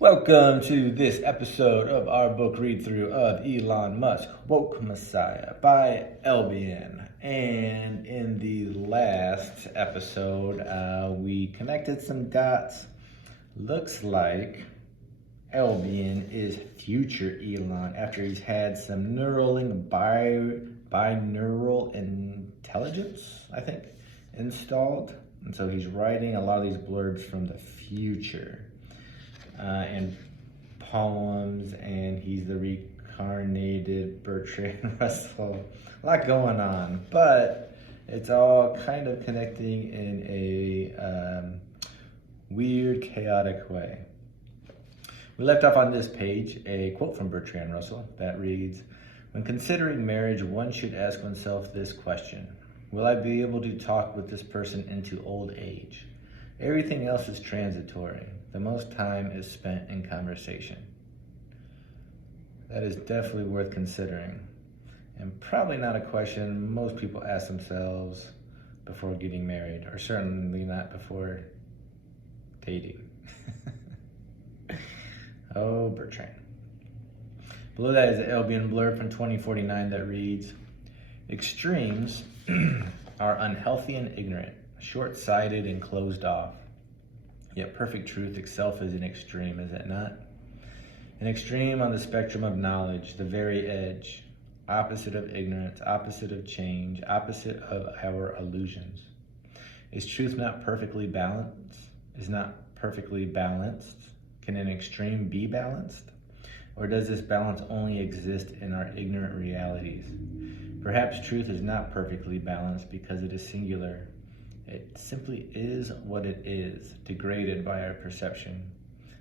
Welcome to this episode of our book read through of Elon Musk, Woke Messiah by Albion. And in the last episode, we connected some dots. Looks like Albion is future Elon after he's had some Neuralink binaural intelligence, I think, installed. And so he's writing a lot of these blurbs from the future. And poems, and he's the reincarnated Bertrand Russell. A lot going on, but it's all kind of connecting in a weird, chaotic way. We left off on this page a quote from Bertrand Russell that reads, "When considering marriage, one should ask oneself this question: will I be able to talk with this person into old age? Everything else is transitory. The most time is spent in conversation." That is definitely worth considering, and probably not a question most people ask themselves before getting married, or certainly not before dating. Oh, Bertrand. Below that is an Albion blurb from 2049 that reads, "Extremes are unhealthy and ignorant, short-sighted and closed off. Yet perfect truth itself is an extreme, is it not? An extreme on the spectrum of knowledge, the very edge, opposite of ignorance, opposite of change, opposite of our illusions. Is truth not perfectly balanced? Is not perfectly balanced? Can an extreme be balanced? Or does this balance only exist in our ignorant realities? Perhaps truth is not perfectly balanced because it is singular. It simply is what it is, degraded by our perception.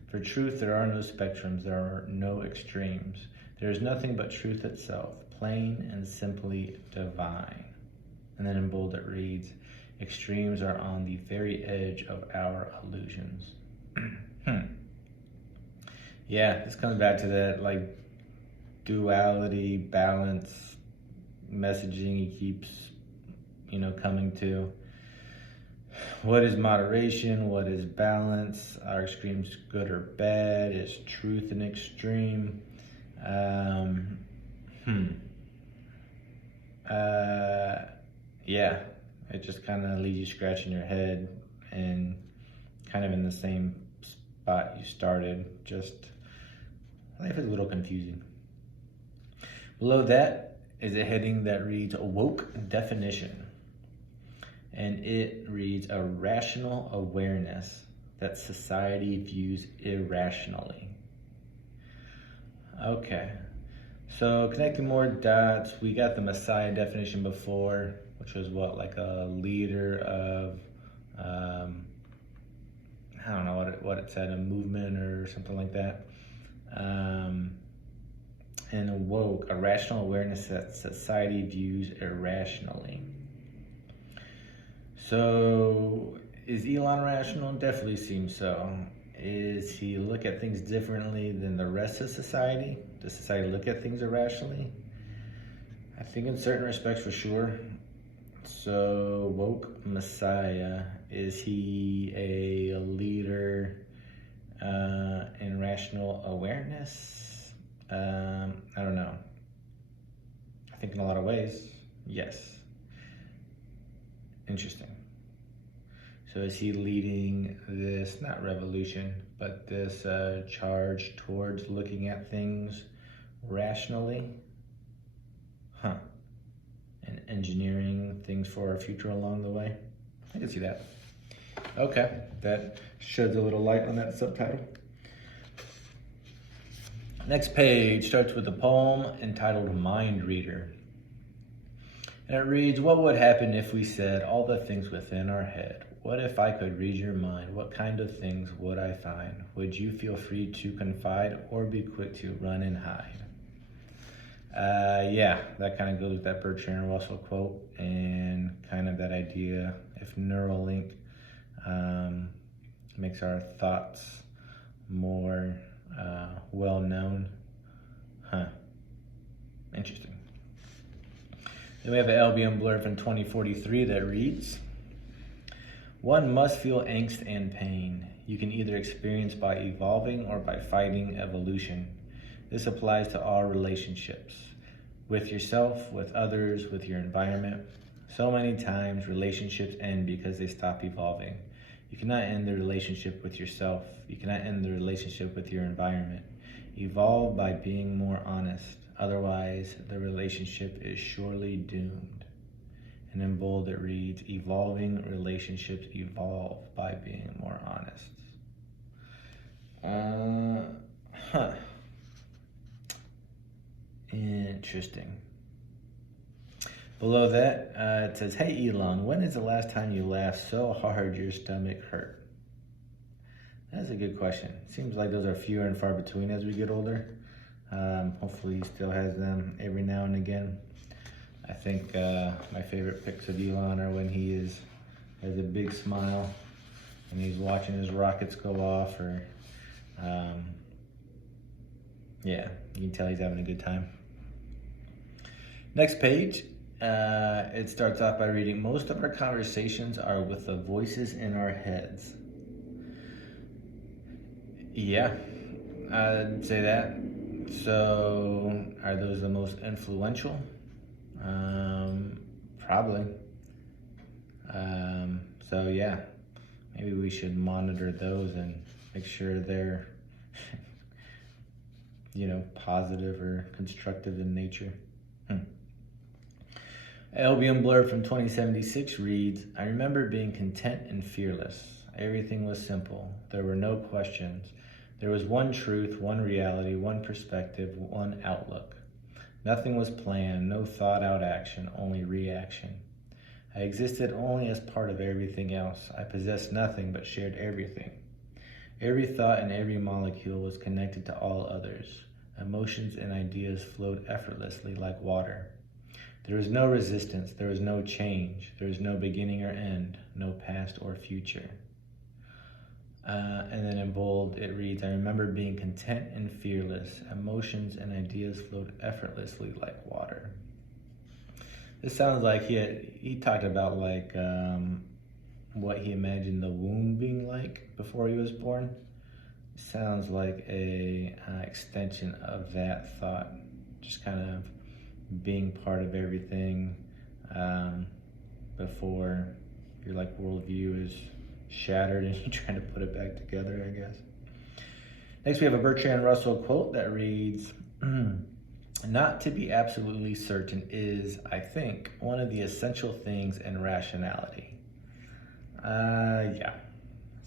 For truth, there are no spectrums, there are no extremes. There is nothing but truth itself, plain and simply divine." And then in bold it reads, "Extremes are on the very edge of our illusions." Yeah, this comes back to that like duality, balance, messaging he keeps, coming to. What is moderation? What is balance? Are extremes good or bad? Is truth an extreme? Yeah, it just kind of leaves you scratching your head and kind of in the same spot you started. Just life is a little confusing. Below that is a heading that reads "Woke Definition." And it reads, "A rational awareness that society views irrationally." Okay, so connecting more dots, we got the Messiah definition before, which was what, like a leader of, I don't know what it said, a movement or something like that. And woke, a rational awareness that society views irrationally. So, is Elon rational? Definitely seems so. Is he look at things differently than the rest of society? Does society look at things irrationally? I think in certain respects for sure. So, woke Messiah, is he a leader in rational awareness? I don't know. I think in a lot of ways, yes. Interesting. So is he leading this, not revolution, but this charge towards looking at things rationally? And engineering things for our future along the way? I can see that. Okay, that sheds a little light on that subtitle. Next page starts with a poem entitled "Mind Reader." And it reads, "What would happen if we said all the things within our head? What if I could read your mind? What kind of things would I find? Would you feel free to confide or be quick to run and hide?" Yeah, that kind of goes with that Bertrand Russell quote and kind of that idea if Neuralink makes our thoughts more well known. Interesting. Then we have an Albion blurb from 2043 that reads, "One must feel angst and pain. You can either experience by evolving or by fighting evolution. This applies to all relationships, with yourself, with others, with your environment. So many times relationships end because they stop evolving. You cannot end the relationship with yourself. You cannot end the relationship with your environment. Evolve by being more honest. Otherwise, the relationship is surely doomed. And in bold it reads, evolving relationships evolve by being more honest. Interesting. Below that, it says, hey Elon, when is the last time you laughed so hard your stomach hurt? That's a good question. Seems like those are fewer and far between as we get older. Hopefully he still has them every now and again. I think my favorite pics of Elon are when he has a big smile and he's watching his rockets go off, or yeah, you can tell he's having a good time. Next page, it starts off by reading, most of our conversations are with the voices in our heads. Yeah, I'd say that. So, are those the most influential? Probably. So yeah, maybe we should monitor those and make sure they're, positive or constructive in nature. Albion blurb from 2076 reads, I remember being content and fearless. Everything was simple. There were no questions. There was one truth, one reality, one perspective, one outlook. Nothing was planned, no thought out action, only reaction. I existed only as part of everything else. I possessed nothing but shared everything. Every thought and every molecule was connected to all others. Emotions and ideas flowed effortlessly like water. There was no resistance, there was no change, there was no beginning or end, no past or future. And then in bold it reads, I remember being content and fearless. Emotions and ideas flowed effortlessly like water. This sounds like he talked about what he imagined the womb being like before he was born. Sounds like a extension of that thought, just kind of being part of everything before your worldview is shattered and you're trying to put it back together, I guess. Next we have a Bertrand Russell quote that reads, not to be absolutely certain is, I think, one of the essential things in rationality. Yeah.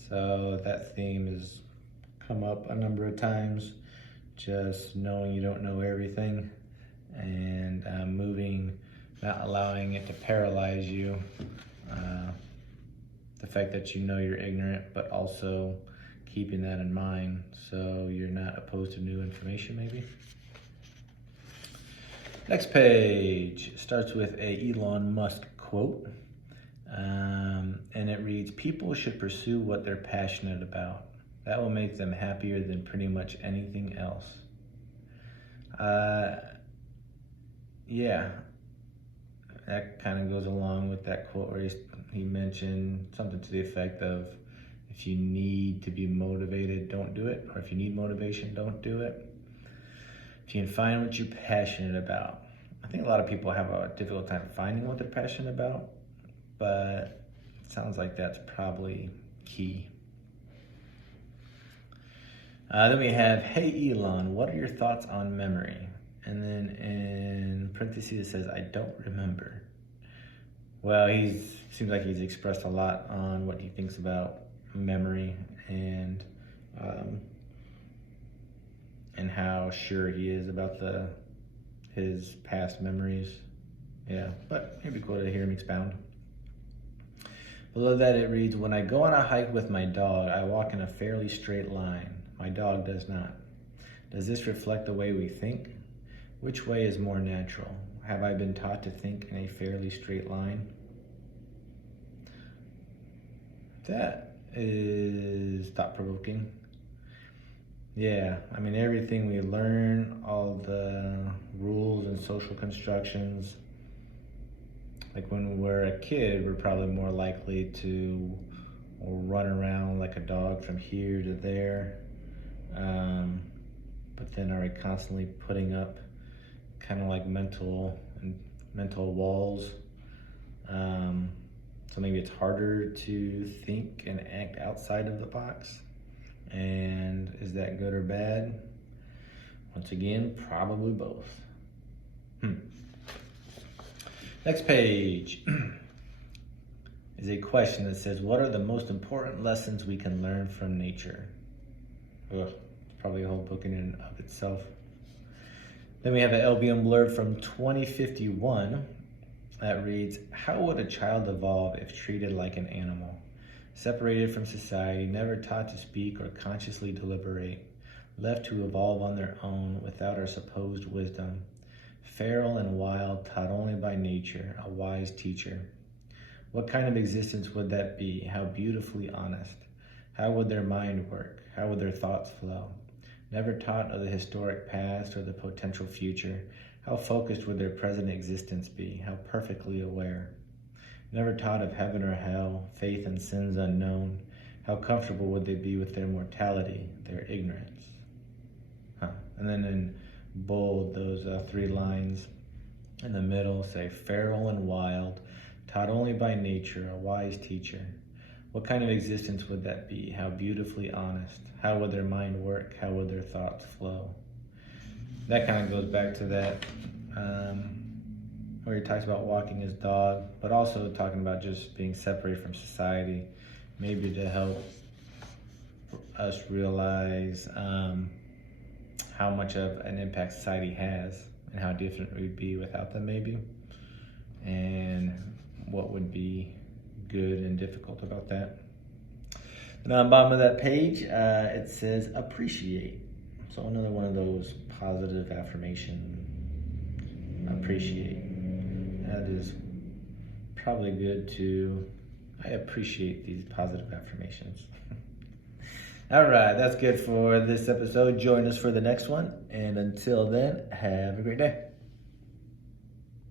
So that theme has come up a number of times, just knowing you don't know everything and moving, not allowing it to paralyze you. The fact that you know you're ignorant, but also keeping that in mind so you're not opposed to new information maybe. Next page starts with a Elon Musk quote, and it reads, people should pursue what they're passionate about. That will make them happier than pretty much anything else. Yeah, that kind of goes along with that quote where he mentioned something to the effect of, if you need to be motivated, don't do it. Or if you need motivation, don't do it. If you can find what you're passionate about. I think a lot of people have a difficult time finding what they're passionate about, but it sounds like that's probably key. Then we have, hey Elon, what are your thoughts on memory? And then in parentheses it says, I don't remember. Well, seems like he's expressed a lot on what he thinks about memory and how sure he is about his past memories. Yeah, but it'd be cool to hear him expound. Below that it reads, when I go on a hike with my dog, I walk in a fairly straight line. My dog does not. Does this reflect the way we think? Which way is more natural? Have I been taught to think in a fairly straight line? That is thought-provoking. Yeah, I mean, everything we learn, all the rules and social constructions, like when we're a kid, we're probably more likely to or run around like a dog from here to there. But then are we constantly putting up kind of like mental walls? So maybe it's harder to think and act outside of the box. And is that good or bad? Once again, probably both. Next page is a question that says, what are the most important lessons we can learn from nature? Ugh, it's probably a whole book in and of itself. Then we have an LBM blurb from 2051 that reads, how would a child evolve if treated like an animal? Separated from society, never taught to speak or consciously deliberate, left to evolve on their own without our supposed wisdom, feral and wild, taught only by nature, a wise teacher. What kind of existence would that be? How beautifully honest. How would their mind work? How would their thoughts flow? Never taught of the historic past or the potential future, how focused would their present existence be? How perfectly aware. Never taught of heaven or hell, faith and sins unknown, how comfortable would they be with their mortality, their ignorance? And then in bold, those 3 lines in the middle say, feral and wild, taught only by nature, a wise teacher. What kind of existence would that be? How beautifully honest. How would their mind work? How would their thoughts flow? That kind of goes back to that where he talks about walking his dog, but also talking about just being separated from society, maybe to help us realize how much of an impact society has and how different we'd be without them maybe, and what would be good and difficult about that. And on the bottom of that page, it says appreciate. So another one of those positive affirmation, appreciate. That is probably good to, I appreciate these positive affirmations. All right, that's good for this episode. Join us for the next one. And until then, have a great day.